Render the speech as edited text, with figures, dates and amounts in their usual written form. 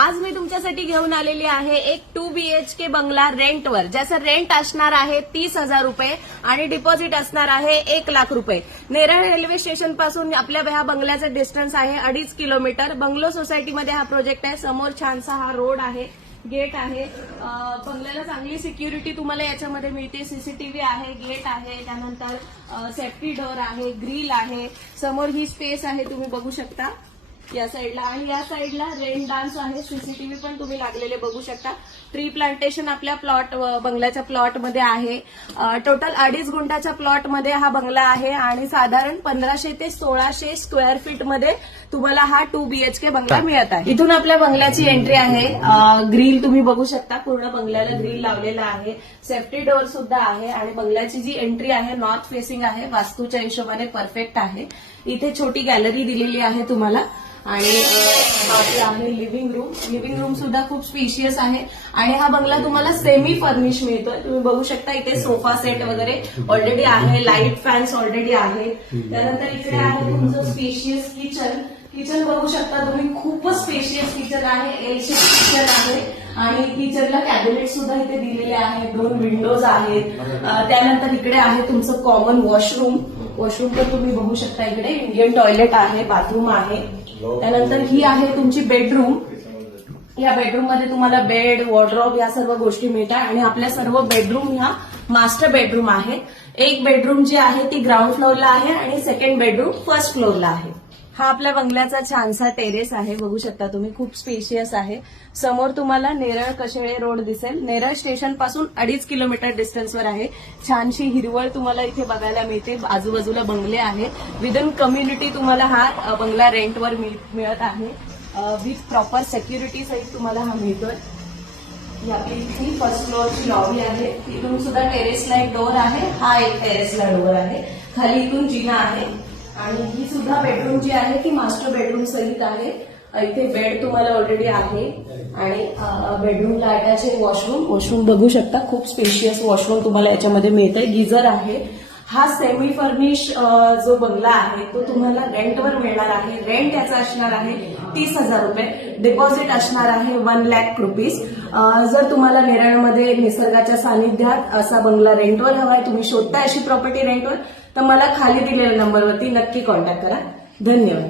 आज मी तुमच्यासाठी घेऊन आलेली आहे एक 2 BHK बंगला रेंटवर, ज्याचं रेंट असणार आहे 30,000 रुपये आणि डिपॉझिट असणार आहे 1 लाख रुपये। नेरळ रेल्वे स्टेशन पासून आपल्या ह्या बंगल्याचं डिस्टन्स आहे 2.5 किलोमीटर। बंगलो सोसायटीमध्ये हा प्रोजेक्ट आहे। समोर छानसा हा रोड आहे, गेट आहे। बंगल्याला चांगली सिक्युरिटी तुम्हाला याच्यामध्ये मिळते। सीसीटीव्ही आहे, गेट आहे, त्यानंतर सेफ्टी डोर आहे, ग्रिल आहे। समोर ही स्पेस आहे, तुम्ही बघू शकता या साईडला, आणि या साईडला रेन डान्स आहे। सीसीटीव्ही पण तुम्ही लागलेले बघू शकता। ट्री प्लांटेशन आपल्या बंगल्याच्या प्लॉट मध्ये आहे। टोटल 2.5 गुंठाच्या प्लॉट मध्ये हा बंगला आहे आणि साधारण 1500 ते 1600 स्क्वेअर फीट मध्ये तुम्हाला हा 2 BHK बंगला मिळत आहे। इथून आपल्या बंगल्याची एंट्री आहे। ग्रिल तुम्ही बघू शकता, पूर्ण बंगल्याला ग्रिल लावलेला आहे। सेफ्टी डोर सुद्धा आहे आणि बंगल्याची जी एंट्री आहे नॉर्थ फेसिंग आहे, वास्तूच्या हिशोबाने परफेक्ट आहे। इथे छोटी गॅलरी दिलेली आहे तुम्हाला आणि बाकी आहे लिव्हिंग रूम। लिव्हिंग रूम सुद्धा खूप स्पेशियस आहे आणि हा बंगला तुम्हाला सेमी फर्निश मिळतोय। तुम्ही बघू शकता इथे सोफा सेट वगैरे ऑलरेडी आहे, लाईट फॅन्स ऑलरेडी आहे। त्यानंतर इकडे आहे तुमचं स्पेशियस किचन। किचन बघू शकता तुम्ही, खूपच स्पेशियस किचन आहे, एल शेप किचन आहे आणि किचनला कॅबिनेट सुद्धा इथे दिलेले आहेत। 2 विंडोज आहेत। त्यानंतर इकडे आहे तुमचं कॉमन वॉशरूम। वॉशरूम पण तुम्ही बघू शकता, इकडे इंडियन टॉयलेट आहे, बाथरूम आहे। त्यानंतर ही आहे तुमची बेडरूम। या बेडरूम मध्ये तुम्हाला बेड, वॉर्डरोब या सर्व गोष्टी मिळतात आणि आपल्या सर्व बेडरूम ह्या मास्टर बेडरूम आहे। एक बेडरूम जी आहे ती ग्राउंड फ्लोअरला आहे आणि सेकंड बेडरूम फर्स्ट फ्लोअरला आहे। हा आपल्या बंगल्याचा छानसा टेरेस आहे, बघू शकता तुम्ही, खूप स्पेशियस आहे। समोर तुम्हाला नेरळ कशेळे रोड दिसेल। नेरळ स्टेशन पासून 2.5 किलोमीटर डिस्टन्सवर आहे। छानशी हिरवळ तुम्हाला इथे बघायला मिळते, आजूबाजूला बंगले आहेत। विदिन कम्युनिटी तुम्हाला हा बंगला रेंटवर मिळत आहे। विथ प्रॉपर सिक्युरिटी सहित तुम्हाला हा मिळतोय। ही आपली फर्स्ट फ्लोअरची लॉबी आहे। इथून सुद्धा टेरेसला एक डोर आहे, हा एक टेरेसला डोर आहे। खाली इथून जिना आहे आणि ही सुद्धा बेडरूम जी आहे ती मास्टर बेडरूम सहित आहे। इथे बेड तुम्हाला ऑलरेडी आहे आणि बेडरूमला अटॅच आहे वॉशरूम बघू शकता, खूप स्पेशियस वॉशरूम तुम्हाला याच्यामध्ये मिळतंय। गिझर आहे। हा सेमी फर्निश जो बंगला आहे तो तुम्हाला रेंटवर मिळणार आहे। रेंट याचा असणार आहे 30,000 रुपये। डिपॉझिट असणार आहे 1 लाख रुपीज। जर तुम्हाला नेरळमध्ये निसर्गाच्या सानिध्यात असा बंगला रेंटवर हवाय, तुम्ही शोधताय अशी प्रॉपर्टी रेंटवर, तर मला खाली दिलेल्या नंबरवरती नक्की कॉन्टॅक्ट करा। धन्यवाद।